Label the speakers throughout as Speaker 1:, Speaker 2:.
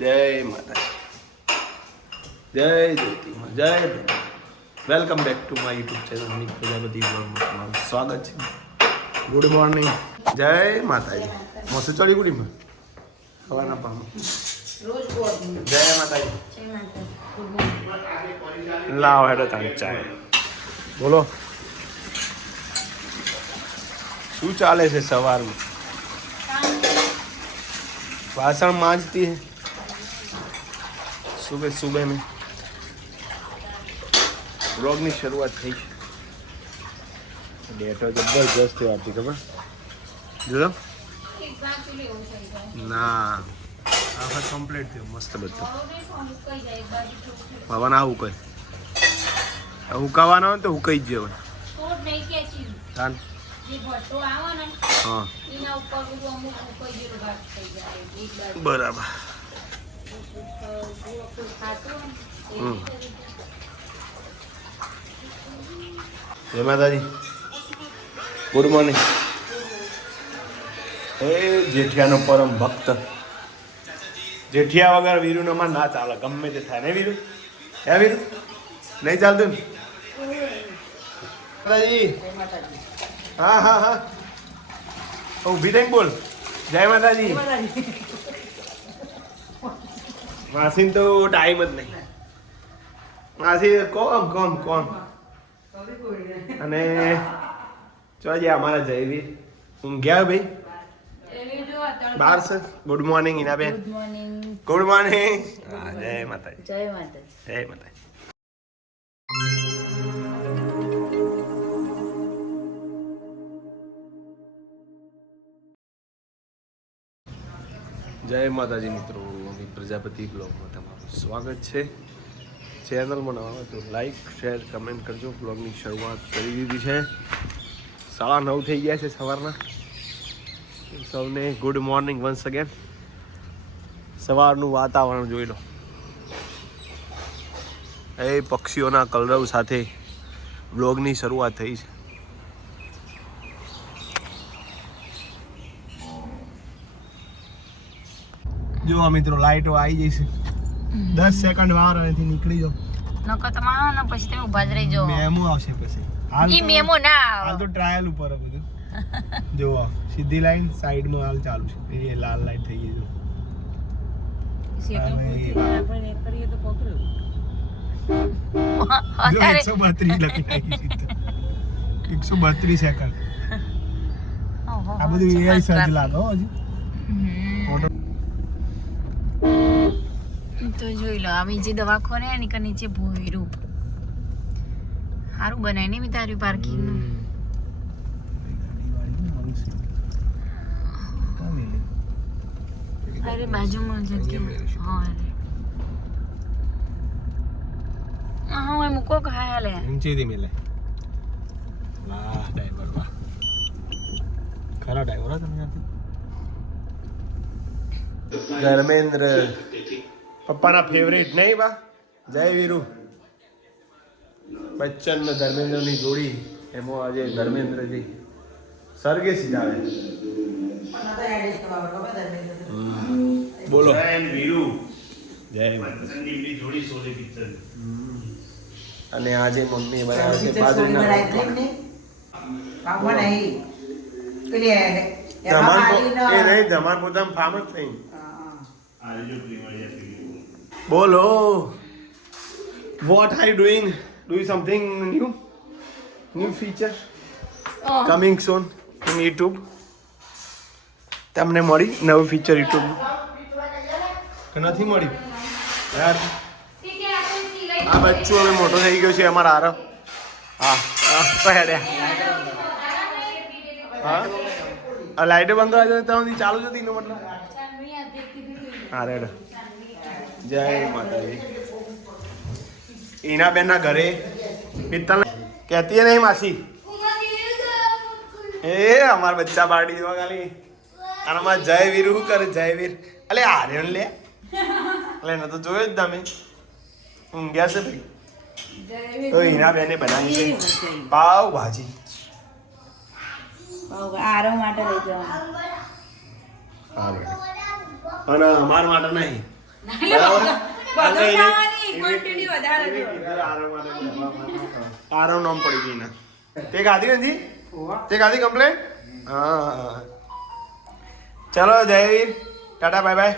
Speaker 1: જય માતા જય જ્યોતિમાં જય welcome back to my YouTube channel Amit Prajapati બ્લોગમાં તમારું સ્વાગત છે. ગુડ મોર્નિંગ જય માતાજી. મોસું ચડી ગુડીમાં સવારના પામ. જય માતાજી. લાવ હેડો તારી ચાય. બોલો. શું ચાલે છે સવારમાં? વાસણ માંજતી હે? સુબહ સુબહ में બ્લોગની શરૂઆત થઈ છે. ડેટો જબરજસ્ત આવતી ખબર? જોયો ના. આખા કમ્પ્લીટ થયો મસ્ત બધું. પવન આવું કઈ. હુકાવાનો હોય ને તો હુકાઈ જ જવાનું. તાન. હા. બરાબર. જય માતાજી. ગુડ મોર્નિંગ એ જેઠિયાનો પરમ ભક્ત. જેઠિયા વગર વીરુનામાં ના ચાલે. ગમે તે થાય. ને વીરુ? હે વીરુ? નહીં ચાલતું ને માતાજી. હા હા હા. ઊભી થઈને બોલ. જય માતાજી. માસીન તો ટાઈમ જ નહીં. માસી કોમ કોમ કોમ. અને ચોજે અમારા જયવીર. ઊંઘ્યા ભાઈ? બાર છે good
Speaker 2: morning good
Speaker 1: morning good morning જય માતાજી.
Speaker 2: જય માતા
Speaker 1: જય માતાજી. જય માતાજી મિત્રો. પ્રજાપતિ બ્લોગમાં તમારું સ્વાગત છે. ચેનલમાં નવા હોય તો લાઈક શેર કમેન્ટ કરજો. બ્લોગની શરૂઆત કરી દીધી છે. સાડા નવ થઈ ગયા છે સવારના. સૌને ગુડ મોર્નિંગ વન્સ અગેન સવારનું વાતાવરણ જોઈ લો. એ પક્ષીઓના કલરવ સાથે બ્લોગની શરૂઆત થઈ છે. જો આ મિત્રો લાઈટો આવી જશે દસ સેકન્ડ વાર અહીંથી નીકળી જાઓ.
Speaker 2: નકો તમારો ને પછી તમે ઊભા જ રહી જાઓ.
Speaker 1: મેમો આવશે પછી. હાલ
Speaker 2: ઈ મેમો ના
Speaker 1: હાલ તો ટ્રાયલ ઉપર હે બધું. જુઓ સીધી લાઈન સાઈડમાં હાલ ચાલુ છે. એ લાલ લાઈટ થઈ ગઈ જો એકસો બત્રીસ લખી એકસો બત્રીસ સેકન્ડ આ બધું એઆઈ સર્ચ લાગે હજી. ફોટો
Speaker 2: તો જોઈ લો આવી જે દવાખાને એની કર નીચે ભોયરું. સારું બનાય ને મેં તારી પાર્કિંગનું. અરે બાજુમાં જગ્યા હા અરે. હા હું મૂકો ખાયા લે.
Speaker 1: ઊંચીથી મિલે. વાહ ડ્રાઈવર વાહ. ખરા ડ્રાઈવર તમે ધર્મેન્દ્ર. પપ્પાના ફેવરેટ નહીં બા જય વીરુ. બચ્ચન ને ધર્મેન્દ્રની જોડી. એમાં આજે ધર્મેન્દ્રજી સર્ગે સીધાવે બોલો. જય માતા. અને આજે મમ્મી બનાવે છે બાજરીના ધમાલ પોતાનું ફાર્મ જ થઈ બોલો. What are you doing do something new new feature coming soon in YouTube તમને મળી નવું ફીચર યુટ્યુબ નથી મળી? યાર. આ બચ્ચું હવે મોટો થઈ ગયો છે અમારા આરવ હા હા પહેર્યા. હા? આ લાઈટો બંધ કરવા સુધી ચાલુ જ હતી નો મતલબ. હા રેડ. જય માતાજી. ઈના બેન ના ઘરે પિત્તલ કહેતી નહીં માસી? એ અમાર બચ્ચા પાર્ટી જોવા ખાલી. અમાર જય વીર શું કરે જય વીર? અલે આર્યન લે. અલે એને તો જોયો જ તમે. ઊંઘ્યા છે ભાઈ. તો હીરા બેને બનાવી છે. પાવ ભાજી.
Speaker 2: આરવ માટે લઈ જવાનું.
Speaker 1: અને અમાર માટે નહીં. આરામ નામ પડી ગઈ ના તે ખાધી નથી? તે ખાધી કમ્પ્લેટ હા ચલો જયવીર ટાટા બાય બાય.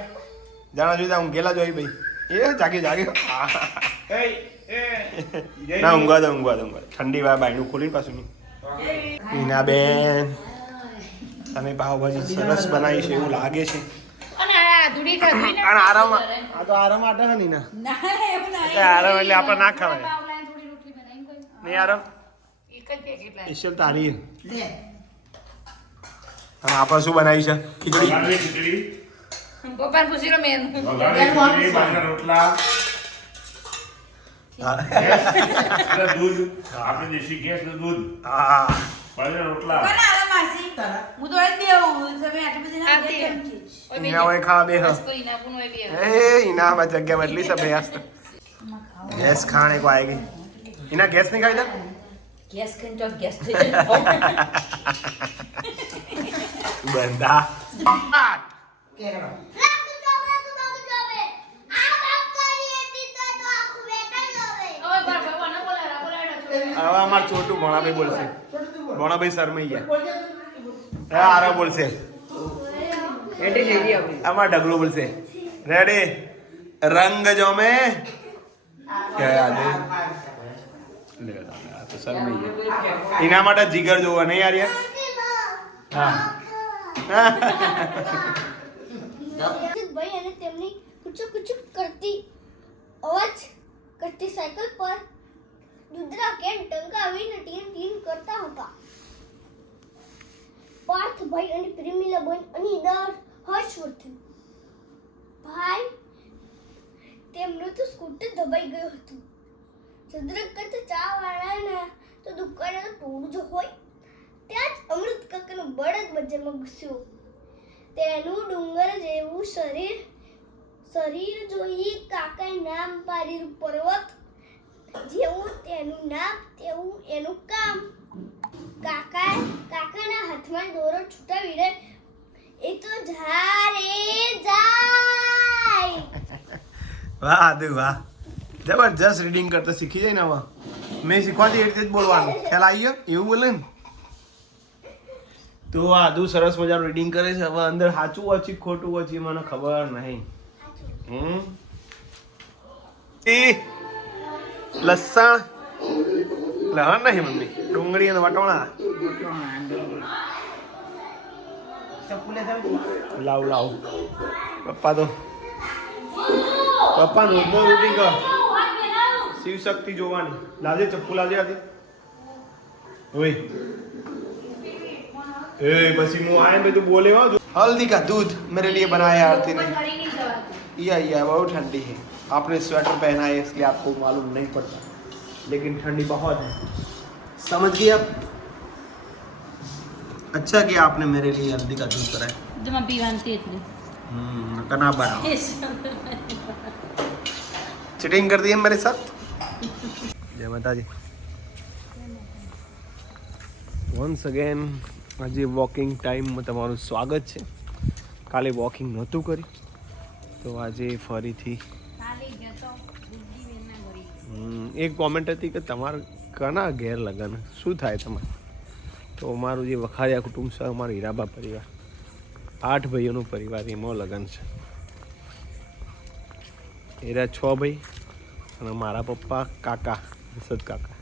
Speaker 1: જાણા જોઈ હું ગેલા જોઈ ભાઈ. એ જાગી જાગી ના ઊંઘવા દો ઊંઘવા દો ઊંઘવા ઠંડી વાર બાયણું ખોલીને પાછું નહીં મીના બેન તમે પાવભાજી સરસ બનાવી છે એવું લાગે છે.
Speaker 2: અને આ ધૂળી ખાધી ને.
Speaker 1: અને આરામ આ તો આરામ માટે હે નીના.
Speaker 2: ના એવું ના
Speaker 1: એ આરામ એટલે આપણે ના ખવાય. નહીં આરામ?
Speaker 2: એક જ પેકેટ લાવી.
Speaker 1: સ્પેશિયલ તારી હવે આપણે શું બનાવી છે? ખીચડી.
Speaker 3: ખીચડી.
Speaker 2: પપ્પાને ખુશીનો લો મેં
Speaker 3: વઘારેલી ખીચડી બાજરીના રોટલા. દૂધ. આપણે દેશી ગેસનું દૂધ.
Speaker 1: હા.
Speaker 3: બાજરીના રોટલા
Speaker 4: હું તો આજ બે આવું તમે આટલી બધી ના
Speaker 2: આ તે.
Speaker 4: કેમ છે?
Speaker 1: એના હોય ખાવા બે હ
Speaker 2: વસ્તુ ઈના પુનો એ બી
Speaker 1: એ ઇના માં જગ્યા બદલી છે ભાઈ આસ્તે ગેસ ખાણે કો આएगी ઇના ગેસ નહીં ખાઈ દે
Speaker 4: ગેસ કરીને તો ગેસ થઈ જાય
Speaker 1: બંધા
Speaker 2: હવે બાબા કોને બોલાવ્યા? બોલાવ્યા છો.
Speaker 1: હવે અમાર છોટું ભણાભાઈ બોલશે ભણાભાઈ શરમાઈ ગયા હવે આરો બોલશે. આમાં ઢગલું બોલશે. રેડી રંગ જો મે એના માટે જીગર જોવા નહીં યાર યાર. હા.
Speaker 5: ભાઈ અને તેમની કુચુક કુચુક કરતી અવાજ કરતી સાયકલ પર દુધરા કેન ટંકાવીને ટીન ટીન કરતા હતા? પાર્થભાઈ અને પ્રેમીલા બેન અને દર હર્ષવર્ધન. ભાઈ તે તો સ્કૂટર દબાઈ ગયું હતું. ચંદ્રક કરતા ચા વાળાના તો દુકાને ટોળું જ હોય. ત્યાં જ અમૃત કાકાનો બળદ બજારમાં ઘૂસ્યો. તેનું ડુંગર જેવું શરીર શરીર જોઈ કાકાએ નામ પાડ્યું પર્વત જેવું તેનું નામ તેવું એનું કામ. કાકા કાકાના હાથમાં દોરો છૂટાવી રહે એ તો ઝારે જાય.
Speaker 1: વાહ, આદુ, વાહ. જબરજસ્ત રીડિંગ કરતા શીખી જાય ને આમાં. મેં શીખવાથી એ જ બોલવાનું. ખ્યાલ આવી ગયો? એવું બોલે ને? તો આદુ સરસ મજાનું રીડિંગ કરે છે. હવે અંદર સાચું વાંચી ખોટું વાંચી મને ખબર નહીં. હમ? એ લસણ. લહણ નહીં મમ્મી ડુંગળી અને વટોણા લાવ લાવ પપ્પા તો પપ્પા રોજનો રૂટિંગ કર શિવ શક્તિ જોવાની લાજે ચપ્પુ લાજે આજે ઓય ए बसी मुंह आए में तो बोले वहाँ जो हल्दी का दूध मेरे लिए बनाया आरती ने
Speaker 2: ખરી નહીં જવાતું.
Speaker 1: या या बहुत ठंडी है आपने स्वेटर पहना है इसलिए आपको मालूम नहीं पड़ता लेकिन ठंडी बहुत है समझ गए आप अच्छा किया आपने मेरे लिए हल्दी का दूध कराया
Speaker 4: જેમાં પીવાની તે એટલે
Speaker 1: हम्म कना बनाओ चीटिंग कर दी है मेरे साथ जय माता जी વન્સ અગેન આજે વોકિંગ ટાઈમમાં તમારું સ્વાગત છે કાલે વોકિંગ નહોતું કર્યું તો આજે ફરીથી એક કોમેન્ટ હતી કે તમારે કના ઘેર લગ્ન શું થાય તમારે? તો અમારું જે વખારિયા કુટુંબ છે, અમારું હીરાબા પરિવાર, આઠ ભાઈઓનું પરિવાર, એમાં લગ્ન છે. એરા છ ભાઈ અને મારા પપ્પા, કાકા સદ કાકા.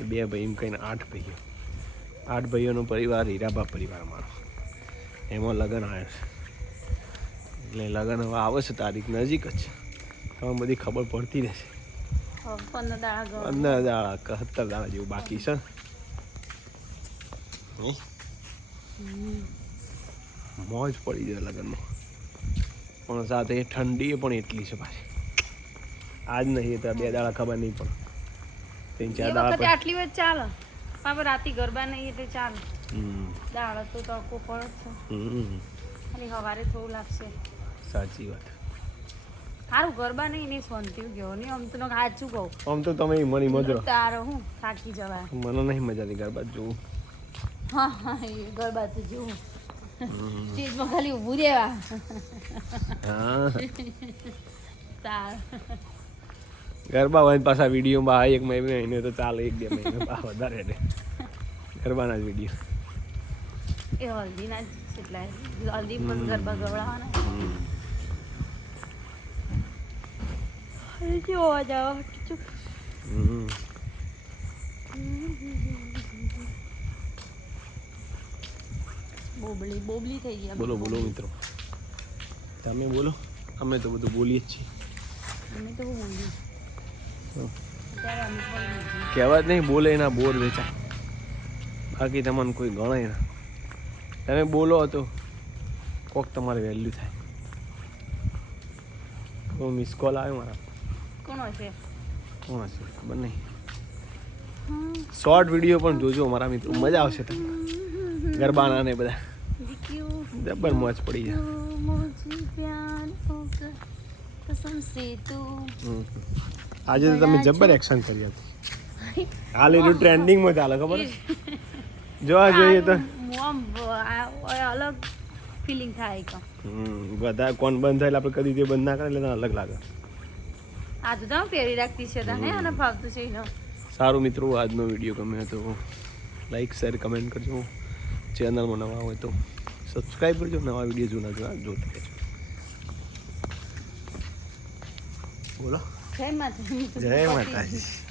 Speaker 1: એ બે ભાઈ એમ કહીને આઠ ભાઈઓ. આઠ ભાઈઓનો પરિવાર, હીરાબા પરિવાર મારો. એમાં લગન આવે છે. એટલે લગન હવે આવે છે તારીખ નજીક જ. હવે બધી ખબર પડતી રહેશે.
Speaker 4: પંદર દાડા કહત્તર
Speaker 1: પંદર દાડા જેવું બાકી છે હમ? મોજ પડી જાય લગ્નમાં. પણ સાથે ઠંડી પણ એટલી છે પાછી. આજ નહીં તો બે દાડા ખબર નહીં પણ. ત્રણ ચાર દાડા
Speaker 4: આટલી વાર ચાલે. પણ રાતે ગરબા નહીં એટલે ચાલે.
Speaker 1: હમ.
Speaker 4: દાડા તો તડકો પડે જ છે.
Speaker 1: હમ.
Speaker 4: ખાલી સવારે થોડું લાગશે.
Speaker 1: સાચી વાત.
Speaker 4: સારું ગરબા નહીં નહીં શાંતિ ગયો નહીં આમ તો સાચું કહું.
Speaker 1: આમ તો તમે મની મજો
Speaker 4: તારો હું થાકી જવાય.
Speaker 1: મને નહીં મજા આવી ગરબા જોવું.
Speaker 4: હા હા ગરબા તો જોવું. સ્ટેજમાં ખાલી ઊભું રહેવા.
Speaker 1: હા.
Speaker 4: તાર.
Speaker 1: ગરબા હોય ને પાછા વિડીયોમાં આ એક મહિને તો ચાલે એક બે મહિને પા વધારે ને ગરબાના જ વીડિયો.
Speaker 4: એ હલ્દીના જ કેટલા હલ્દી બસ ગરબા ગવડાવવાના જોવા જાવ
Speaker 1: હમ.
Speaker 4: બોબલી બોબલી થઈ ગયા
Speaker 1: બોલો બોલો મિત્રો. તમે બોલો. અમે તો બધું બોલીએ જ છીએ.
Speaker 4: અમે તો બોલીએ.
Speaker 1: કહેવત નહીં બોલે ના બોર વેચા. બાકી તમને કોઈ ગણાય ના. તમે બોલો તો કોક તમારે વેલ્યુ થાય. હું મિસ કોલ આવ્યો મારા. કોનો છે? ખબર નહીં. શોર્ટ વીડિયો પણ જોજો મારા મિત્રો. મજા આવશે તમને. ગરબાના ને બધા. જબર મોજ પડી જાય. આજે તો તમે જબર એક્શન કરી હતી. હાલ એનું ટ્રેન્ડિંગમાં ચાલે ખબર જોવા જોઈએ તો.
Speaker 4: અલગ ફિલિંગ થાય
Speaker 1: બધા કોણ બંધ થાય આપણે કદી જે બંધ ના કરે એટલે અલગ લાગે.
Speaker 4: આ તો તમે પહેરી રાખતી છે તને અને ફાવતું છે એનો.
Speaker 1: સારું મિત્રો આજનો વીડિયો ગમ્યો તો લાઈક શેર કમેન્ટ કરજો. ચેનલમાં નવા હોય તો સબસ્ક્રાઈબ કરજો. નવા વીડિયો જૂના જૂના જોતા રહેજો. બોલો.
Speaker 4: જય માતા
Speaker 1: જય માતાજી.